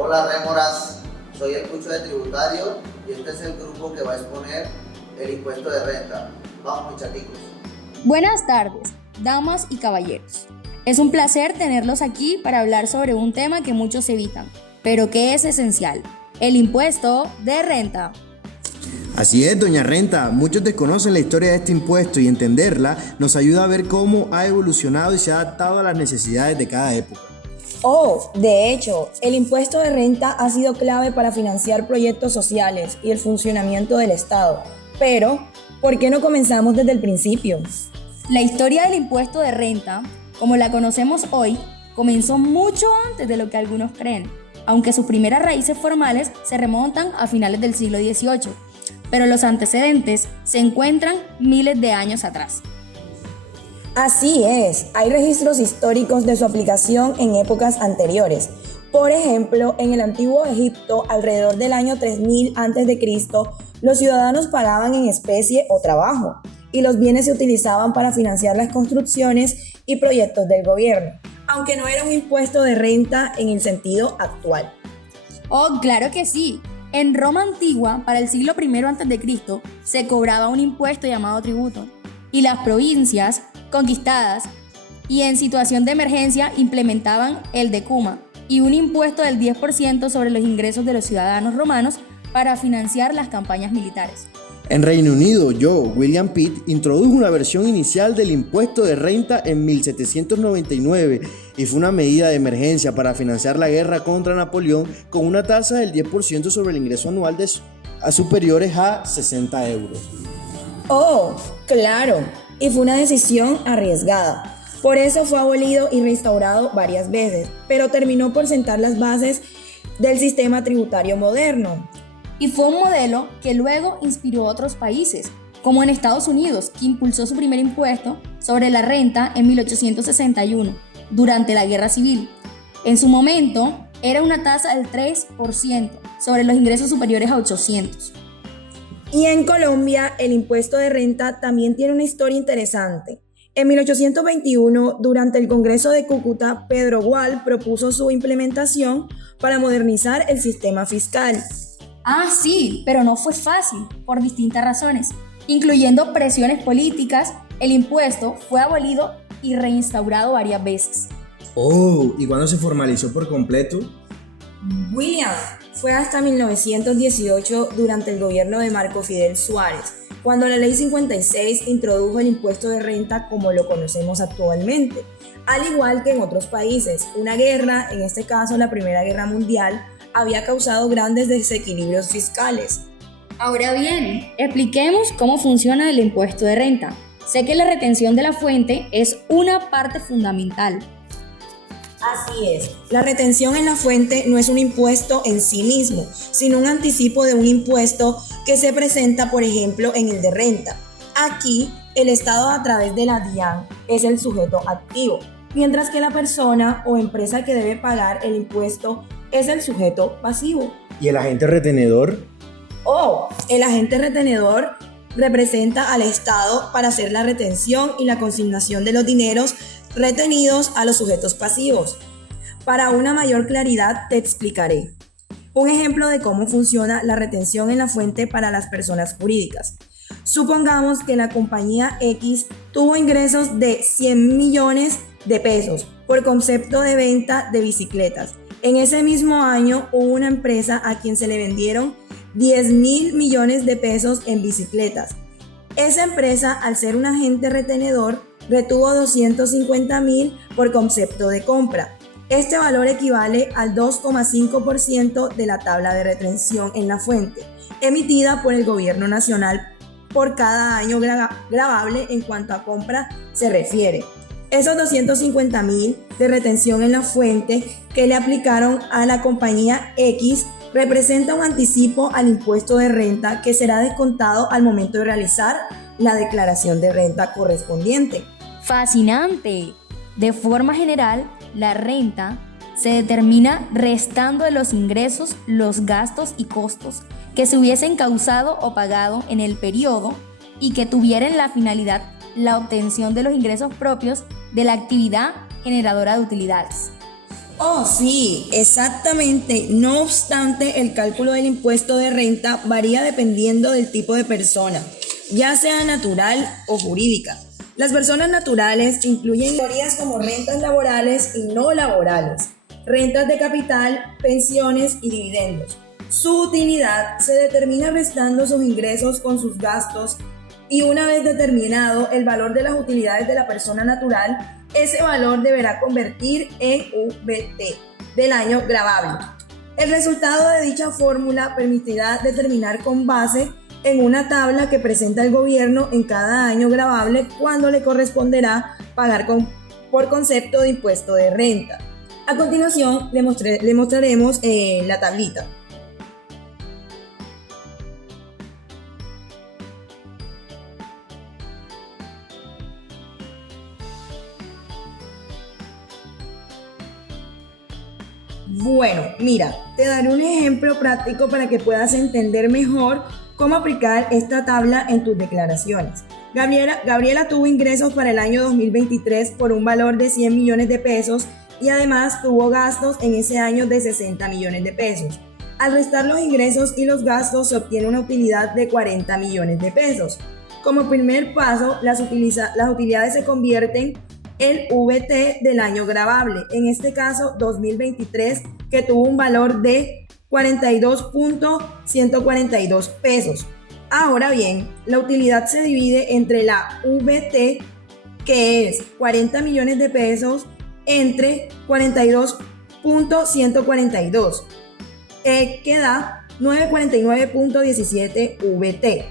Hola rémoras, soy el Cucho de Tributario y este es el grupo que va a exponer el impuesto de renta. Vamos muchachos. Buenas tardes, damas y caballeros. Es un placer tenerlos aquí para hablar sobre un tema que muchos evitan, pero que es esencial, el impuesto de renta. Así es, doña Renta, muchos desconocen la historia de este impuesto y entenderla nos ayuda a ver cómo ha evolucionado y se ha adaptado a las necesidades de cada época. Oh, de hecho, el impuesto de renta ha sido clave para financiar proyectos sociales y el funcionamiento del Estado. Pero, ¿por qué no comenzamos desde el principio? La historia del impuesto de renta, como la conocemos hoy, comenzó mucho antes de lo que algunos creen, aunque sus primeras raíces formales se remontan a finales del siglo XVIII, pero los antecedentes se encuentran miles de años atrás. Así es, hay registros históricos de su aplicación en épocas anteriores. Por ejemplo, en el antiguo Egipto, alrededor del año 3000 a.C., los ciudadanos pagaban en especie o trabajo, y los bienes se utilizaban para financiar las construcciones y proyectos del gobierno, aunque no era un impuesto de renta en el sentido actual. Oh, claro que sí. En Roma antigua, para el siglo I a.C., se cobraba un impuesto llamado tributo, y las provincias conquistadas y en situación de emergencia implementaban el decuma y un impuesto del 10% sobre los ingresos de los ciudadanos romanos para financiar las campañas militares. En Reino Unido, William Pitt, introdujo una versión inicial del impuesto de renta en 1799 y fue una medida de emergencia para financiar la guerra contra Napoleón con una tasa del 10% sobre el ingreso anual superiores a 60 euros. Oh, claro, y fue una decisión arriesgada. Por eso fue abolido y restaurado varias veces, pero terminó por sentar las bases del sistema tributario moderno. Y fue un modelo que luego inspiró a otros países, como en Estados Unidos, que impulsó su primer impuesto sobre la renta en 1861, durante la Guerra Civil. En su momento, era una tasa del 3% sobre los ingresos superiores a 800. Y en Colombia, el impuesto de renta también tiene una historia interesante. En 1821, durante el Congreso de Cúcuta, Pedro Gual propuso su implementación para modernizar el sistema fiscal. Ah, sí, pero no fue fácil, por distintas razones, incluyendo presiones políticas. El impuesto fue abolido y reinstaurado varias veces. Oh, ¿y cuándo se formalizó por completo? William, fue hasta 1918 durante el gobierno de Marco Fidel Suárez, cuando la Ley 56 introdujo el impuesto de renta como lo conocemos actualmente. Al igual que en otros países, una guerra, en este caso la Primera Guerra Mundial, había causado grandes desequilibrios fiscales. Ahora bien, expliquemos cómo funciona el impuesto de renta. Sé que la retención de la fuente es una parte fundamental. Así es, la retención en la fuente no es un impuesto en sí mismo, sino un anticipo de un impuesto que se presenta, por ejemplo, en el de renta. Aquí, el Estado a través de la DIAN es el sujeto activo, mientras que la persona o empresa que debe pagar el impuesto es el sujeto pasivo. ¿Y el agente retenedor? El agente retenedor representa al Estado para hacer la retención y la consignación de los dineros retenidos a los sujetos pasivos. Para una mayor claridad te explicaré. Un ejemplo de cómo funciona la retención en la fuente para las personas jurídicas. Supongamos que la compañía X tuvo ingresos de 100 millones de pesos por concepto de venta de bicicletas. En ese mismo año hubo una empresa a quien se le vendieron 10.000 millones de pesos en bicicletas. Esa empresa, al ser un agente retenedor, retuvo 250.000 por concepto de compra. Este valor equivale al 2,5% de la tabla de retención en la fuente, emitida por el Gobierno Nacional por cada año gravable en cuanto a compra se refiere. Esos 250.000 de retención en la fuente que le aplicaron a la compañía X representa un anticipo al impuesto de renta que será descontado al momento de realizar la declaración de renta correspondiente. ¡Fascinante! De forma general, la renta se determina restando de los ingresos los gastos y costos que se hubiesen causado o pagado en el periodo y que tuvieran la finalidad la obtención de los ingresos propios de la actividad generadora de utilidades. Oh, sí, exactamente. No obstante, el cálculo del impuesto de renta varía dependiendo del tipo de persona, ya sea natural o jurídica. Las personas naturales incluyen categorías como rentas laborales y no laborales, rentas de capital, pensiones y dividendos. Su utilidad se determina restando sus ingresos con sus gastos y una vez determinado el valor de las utilidades de la persona natural, ese valor deberá convertir en UVT del año gravable. El resultado de dicha fórmula permitirá determinar con base en una tabla que presenta el gobierno en cada año gravable cuándo le corresponderá pagar por concepto de impuesto de renta. A continuación le mostraremos la tablita. Bueno, mira, te daré un ejemplo práctico para que puedas entender mejor cómo aplicar esta tabla en tus declaraciones. Gabriela tuvo ingresos para el año 2023 por un valor de 100 millones de pesos y además tuvo gastos en ese año de 60 millones de pesos. Al restar los ingresos y los gastos se obtiene una utilidad de 40 millones de pesos. Como primer paso, las utilidades se convierten el VT del año gravable, en este caso 2023, que tuvo un valor de 42.142 pesos. Ahora bien, la utilidad se divide entre la VT, que es 40 millones de pesos, entre 42.142, que da 949.17 VT.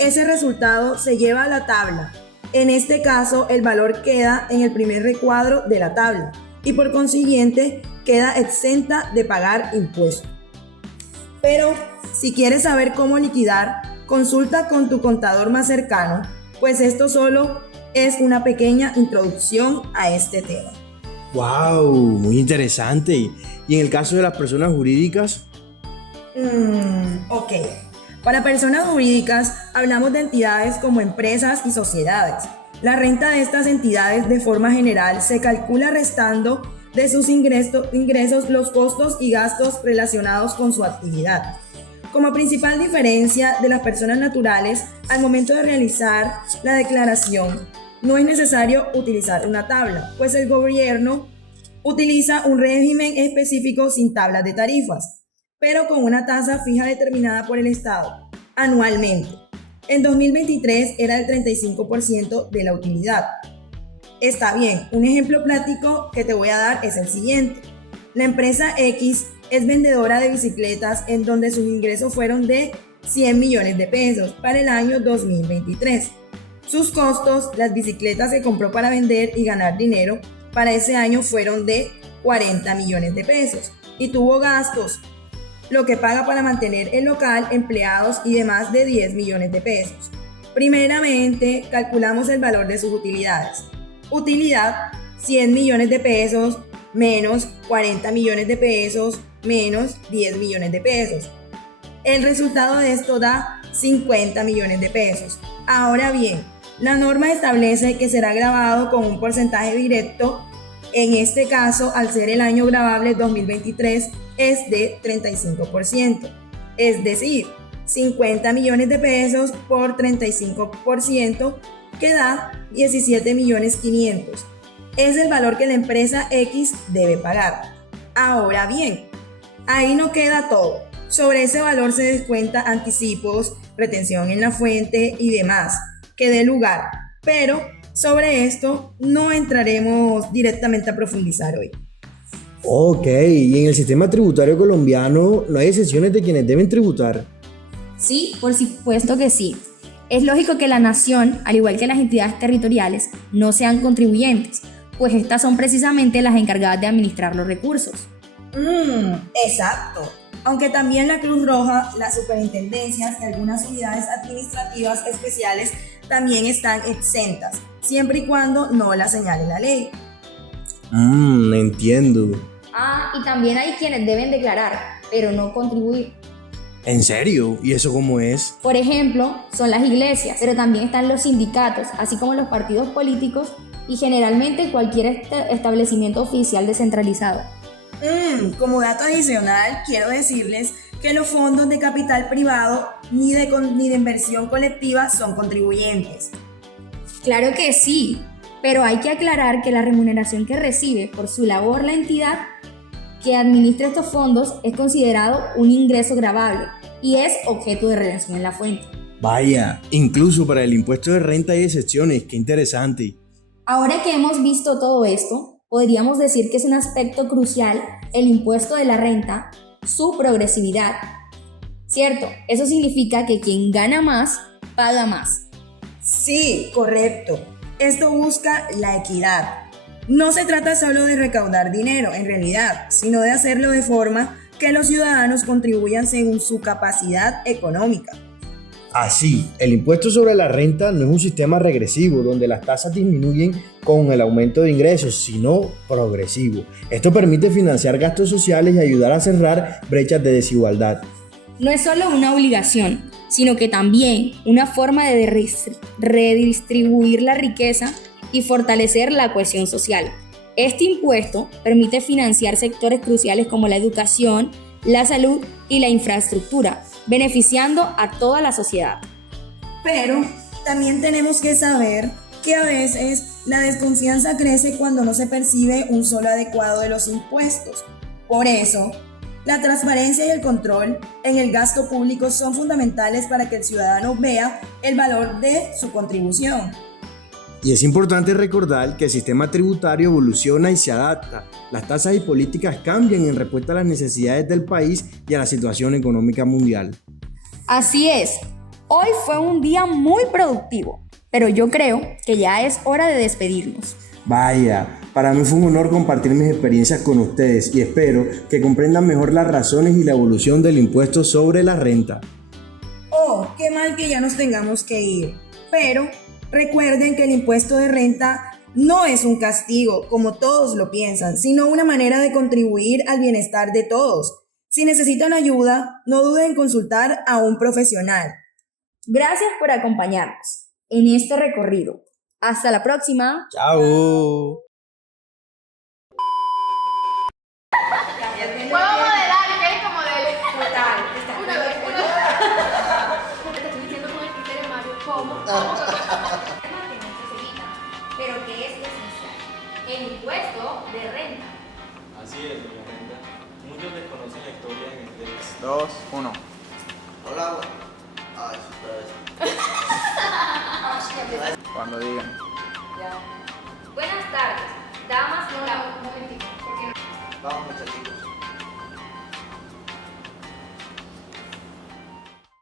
Ese resultado se lleva a la tabla. En este caso, el valor queda en el primer recuadro de la tabla y por consiguiente queda exenta de pagar impuestos. Pero si quieres saber cómo liquidar, consulta con tu contador más cercano, pues esto solo es una pequeña introducción a este tema. ¡Wow! Muy interesante. ¿Y en el caso de las personas jurídicas? Ok. Para personas jurídicas hablamos de entidades como empresas y sociedades. La renta de estas entidades de forma general se calcula restando de sus ingresos los costos y gastos relacionados con su actividad. Como principal diferencia de las personas naturales, al momento de realizar la declaración, no es necesario utilizar una tabla, pues el gobierno utiliza un régimen específico sin tablas de tarifas, pero con una tasa fija determinada por el Estado anualmente. En 2023 era el 35% de la utilidad. Está bien, un ejemplo práctico que te voy a dar es el siguiente. La empresa X es vendedora de bicicletas en donde sus ingresos fueron de 100 millones de pesos para el año 2023. Sus costos, las bicicletas que compró para vender y ganar dinero, para ese año fueron de 40 millones de pesos y tuvo gastos, lo que paga para mantener el local, empleados y demás de 10 millones de pesos. Primeramente, calculamos el valor de sus utilidades. Utilidad, 100 millones de pesos menos 40 millones de pesos menos 10 millones de pesos. El resultado de esto da 50 millones de pesos. Ahora bien, la norma establece que será grabado con un porcentaje directo. En este caso, al ser el año gravable 2023, es de 35%, es decir, 50 millones de pesos por 35%, que da 17 millones 500. Es el valor que la empresa X debe pagar. Ahora bien, ahí no queda todo. Sobre ese valor se descuenta anticipos, retención en la fuente y demás que dé lugar, pero sobre esto no entraremos directamente a profundizar hoy. Ok, y en el sistema tributario colombiano no hay excepciones de quienes deben tributar. Sí, por supuesto que sí. Es lógico que la nación, al igual que las entidades territoriales, no sean contribuyentes, pues estas son precisamente las encargadas de administrar los recursos. Exacto. Aunque también la Cruz Roja, las superintendencias y algunas unidades administrativas especiales también están exentas, siempre y cuando no la señale la ley. Entiendo. Y también hay quienes deben declarar, pero no contribuir. ¿En serio? ¿Y eso cómo es? Por ejemplo, son las iglesias, pero también están los sindicatos, así como los partidos políticos y generalmente cualquier establecimiento oficial descentralizado. Como dato adicional, quiero decirles que los fondos de capital privado ni de inversión colectiva son contribuyentes. Claro que sí, pero hay que aclarar que la remuneración que recibe por su labor la entidad que administra estos fondos es considerado un ingreso gravable y es objeto de redención en la fuente. Vaya, incluso para el impuesto de renta hay excepciones, qué interesante. Ahora que hemos visto todo esto, podríamos decir que es un aspecto crucial el impuesto de la renta, su progresividad. ¿Cierto? Eso significa que quien gana más, paga más. Sí, correcto. Esto busca la equidad. No se trata solo de recaudar dinero, en realidad, sino de hacerlo de forma que los ciudadanos contribuyan según su capacidad económica. Así, el impuesto sobre la renta no es un sistema regresivo donde las tasas disminuyen con el aumento de ingresos, sino progresivo. Esto permite financiar gastos sociales y ayudar a cerrar brechas de desigualdad. No es solo una obligación, sino que también una forma de redistribuir la riqueza y fortalecer la cohesión social. Este impuesto permite financiar sectores cruciales como la educación, la salud y la infraestructura, beneficiando a toda la sociedad. Pero también tenemos que saber que a veces la desconfianza crece cuando no se percibe un solo adecuado de los impuestos. Por eso, la transparencia y el control en el gasto público son fundamentales para que el ciudadano vea el valor de su contribución. Y es importante recordar que el sistema tributario evoluciona y se adapta. Las tasas y políticas cambian en respuesta a las necesidades del país y a la situación económica mundial. Así es, hoy fue un día muy productivo, pero yo creo que ya es hora de despedirnos. Vaya, para mí fue un honor compartir mis experiencias con ustedes y espero que comprendan mejor las razones y la evolución del impuesto sobre la renta. Oh, qué mal que ya nos tengamos que ir. Pero recuerden que el impuesto de renta no es un castigo, como todos lo piensan, sino una manera de contribuir al bienestar de todos. Si necesitan ayuda, no duden en consultar a un profesional. Gracias por acompañarnos en este recorrido. Hasta la próxima. ¡Chao! Puedo modelar, ¿ok? Como modelo. Total. Una vez. Te estoy diciendo con el criterio Mario cómo. Pero que es esencial, el impuesto de renta. Así es, doña Renta. Muchos desconocen la historia en el 3, 2, 1. Hola, ay, otra vez. Cuando digan. Buenas tardes, damas y caballeros. Vamos, muchachitos.